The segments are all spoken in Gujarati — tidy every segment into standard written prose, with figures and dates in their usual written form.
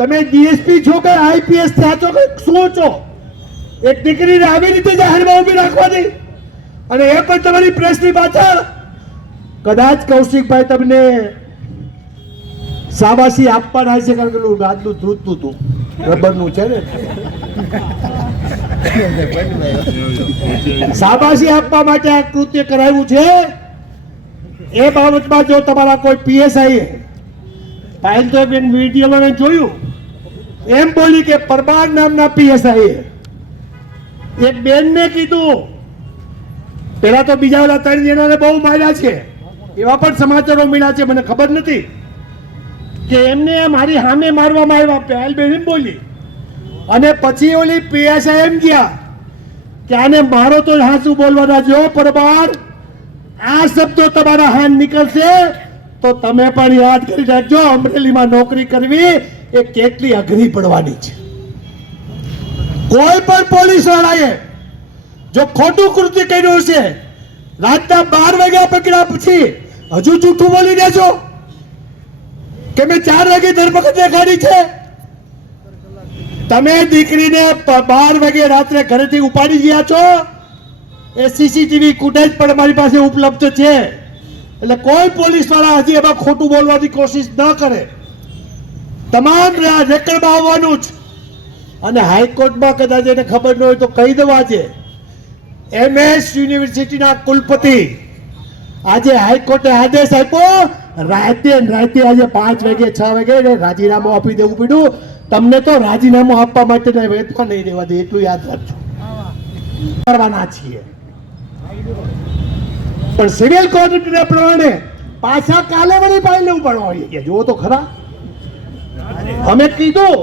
તમે ડીએસપી છો કે આઈપીએસ થયા છો કે શું છો? એક દીકરીને આવી રીતે જાહેરમાં ઉભી રાખવાની, અને એ પણ તમારી પ્રેસની પાછળ. કદાચ કૌશિકભાઈ તમને શાબાશી આપવાના છે, કારણ કે આજનું ધ્રુજતું હતું, રબરનું છે ને, શાબાશી આપવા માટે આ કૃત્ય કરાવ્યું છે. એ બાબતમાં જો તમારા કોઈ પીએસઆઈ ફાઇલ તો વિડીયોમાં મેં જોયું, એમ બોલી કે પરમાર નામના પીએસઆઈ એક બેનને કીધું, પેલા તો બીજા ઓલા 3 જણાને બહુ માર્યા છે, એવા પણ સમાચારો મળ્યા છે, મને ખબર નથી કે એમને મારી સામે મારવામાં આવ્યા. પહેલ બેન એમ બોલી, અને પછી ઓલી પીએસઆઈ એમ ગયા કે આને મારો તો હાચું બોલવાના જો પરમાર, આ શબ્દો તમારા હાથ નીકળશે તો તમે પણ યાદ કરી રાખજો, અમરેલીમાં નોકરી કરવી એ કેટલી અઘરી પડવાની છે. કોઈ પણ પોલીસ વાળાએ જો ખોટું કૃત્ય કર્યું છે, રાતના 12 વાગ્યા પકડ્યા પછી હજુ જૂઠું બોલી દેજો કે મેં 4 વાગે ધરપકડ દેખાડી છે. તમે દીકરીને 12 વાગે રાત્રે ઘરેથી ઉપાડી ગયા છો, એ સીસીટીવી ફૂટેજ પણ મારી પાસે ઉપલબ્ધ છે. એટલે કોઈ પોલીસ વાળા હજી એમાં ખોટું બોલવાની કોશિશ ન કરે. તમામ રેકર્ડમાં આવવાનું જ. અને હાઈકોર્ટમાં કદાચ એને ખબર ન હોય તો કહી દેવા છે, MS યુનિવર્સિટીના કુલપતિ આજે હાઈકોર્ટે આદેશ આપ્યો, રાતે આજે 5 વાગે 6 વાગે રાજીનામું આપી દેવું પડ્યું. તમને તો રાજીનામું આપવા માટે વેઠવા નહીં દેવા દે, એટલું યાદ રાખજો. કરવાના છીએ પણ સિવિલ કોડ પ્રમાણે પાછા કાલે વળી ફાઇલ લેવું પડવા. જુઓ તો ખરા, અમે કીધું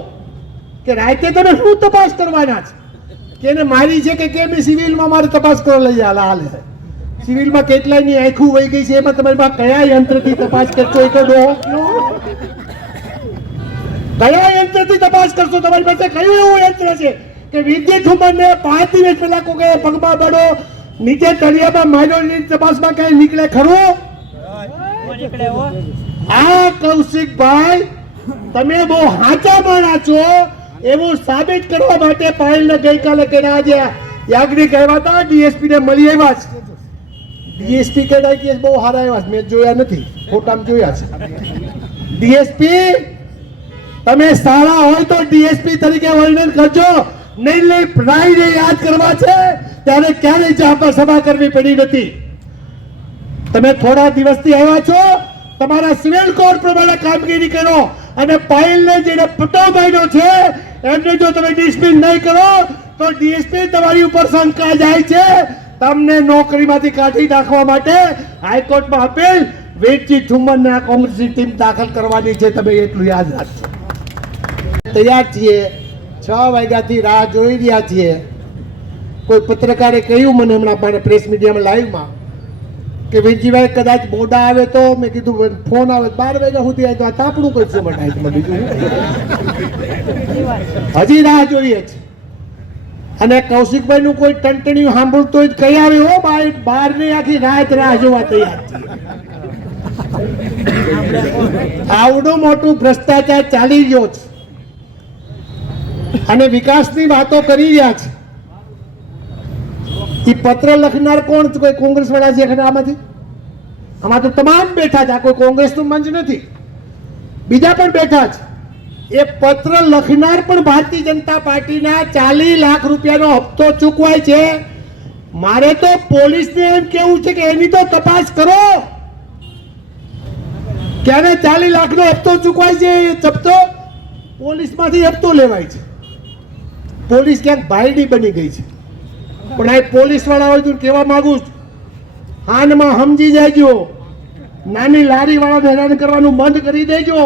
કે રાતે તમે શું તપાસ કરવાના છે, કે એને મારી છે કે કેમ, સિવિલમાં મારે તપાસ કરવા લઈ હાલે. સિવિલમાં કેટલાયની આંખું વહી ગઈ છે, એમાં તમારી પાસે કયા યંત્રથી તપાસ કરશો, એ તો કયા યંત્રથી તપાસ કરશો? તમારી પાસે કયું એવું યંત્ર છે કે વિદ્યુત ઠુમરને 5 દિવસ પહેલા કોઈ પગમાં બળો નીચે તળિયામાં માઇનોરિટી તપાસમાં કઈ નીકળે ખરું? આ કૌશિકભાઈ, તમે બહુ હાચા માણસ છો એવું સાબિત કરવા માટે પાયલને ગઈકાલે કે આજે યાજ્ઞિક આવ્યા હતા, ડીએસપી ને મળી આવ્યા છે. ડીએસપી કે કેસ બહુ સારા આવ્યા છે, મેં જોયા નથી, ફોટામાં જોયા છે. ડીએસપી તમે સારા હોય તો ડીએસપી તરીકે વર્ણન કરજો, નહીં પ્રાયને યાદ કરવા છે ત્યારે ક્યારેય જાહેર સભા કરવી પડી નથી. તમે થોડા દિવસથી આવ્યા છો, તમારા સિવિલ કોડ પ્રમાણે કામગીરી કરો, અને પાયલને જેને પટ્ટો માર્યો છે એમને જો તમે ડિસમિસ નહીં કરો તો ડીએસપી તમારી ઉપર શંકા જાય છે. તમને નોકરીમાંથી કાઢી નાખવા માટે હાઈકોર્ટમાં અપીલ વેચી ઠુમરને આ કોંગ્રેસની ટીમ દાખલ કરવાની છે. તમે એટલું યાદ રાખજો. તૈયાર છીએ, 6 વાગ્યાથી રાહ જોઈ રહ્યા છીએ. કોઈ પત્રકારે કહ્યું મને હમણાં પ્રેસ મીડિયામાં લાઈવમાં કે વિજયભાઈ કદાચ મોડા આવે તો, મેં કીધું ફોન આવે 12 વાગ્યા સુધી આવે તો આ તાપણું કરશે મને. બીજું હજી રાહ જોઈએ છે. અને કૌશિકભાઈ નું કોઈ ટંટણિયું સાંભળતો જ કઈ આવે હો, 12 ની આખી રાત રાહ જોવા તૈયાર છે. આવડું મોટું ભ્રષ્ટાચાર ચાલી ગયો છે અને વિકાસની વાતો કરી રહ્યા છે. એ પત્ર લખનાર કોણ? કોઈ કોંગ્રેસ વાળા છે આમાંથી? આમાં તો તમામ બેઠા છે, આ કોઈ કોંગ્રેસનું મંચ નથી, બીજા પણ બેઠા છે. એ પત્ર લખનાર પણ ભારતીય જનતા પાર્ટીના 40 લાખ રૂપિયાનો હપ્તો ચૂકવાય છે. મારે તો પોલીસને એમ કેવું છે કે એની તો તપાસ કરો, ક્યારે 40 લાખનો હપ્તો ચૂકવાય છે. એ હપ્તો પોલીસમાંથી હપ્તો લેવાય છે. પોલીસ ક્યાંક ભાઈડી બની ગઈ છે. પણ આ પોલીસ વાળા હોય તો કહેવા માંગુ છું, હાનમાં સમજી જાયજો, નાની લારી વાળાને હેરાન કરવાનું બંધ કરી દેજો,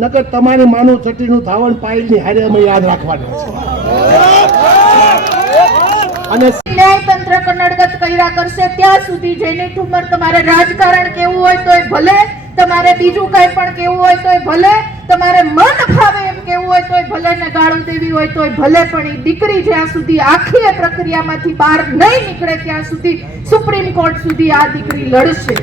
નકર તમારે માનું છઠ્ઠીનું ધાવણ પાયલની હારે અમે યાદ રાખવાના છે. અને ન્યાયતંત્ર કનડગત કર્યા કરશે ત્યાં સુધી જઈને ઠુમર તમારે રાજકારણ કેવું હોય તો ભલે, તમારે બીજું કઈ પણ કેવું હોય તો ભલે, તમારે મન ફાવે એમ કેવું હોય તો ભલે, ને ગાળું દેવી હોય તો ભલે, પણ એ દીકરી જ્યાં સુધી આખી એ પ્રક્રિયામાંથી બહાર નહીં નીકળે ત્યાં સુધી સુપ્રીમ કોર્ટ સુધી આ દીકરી લડશે.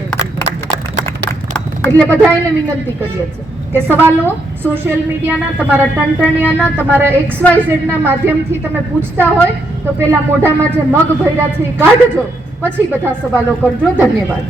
એટલે બધાને વિનંતી કરીએ છીએ કે સવાલો સોશિયલ મીડિયાના તમારા ટંટણિયાના તમારા XYZ ના માધ્યમથી તમે પૂછતા હોય તો પેલા મોઢામાં જે મગ ભર્યા છે એ કાઢજો, પછી બધા સવાલો કરજો. ધન્યવાદ.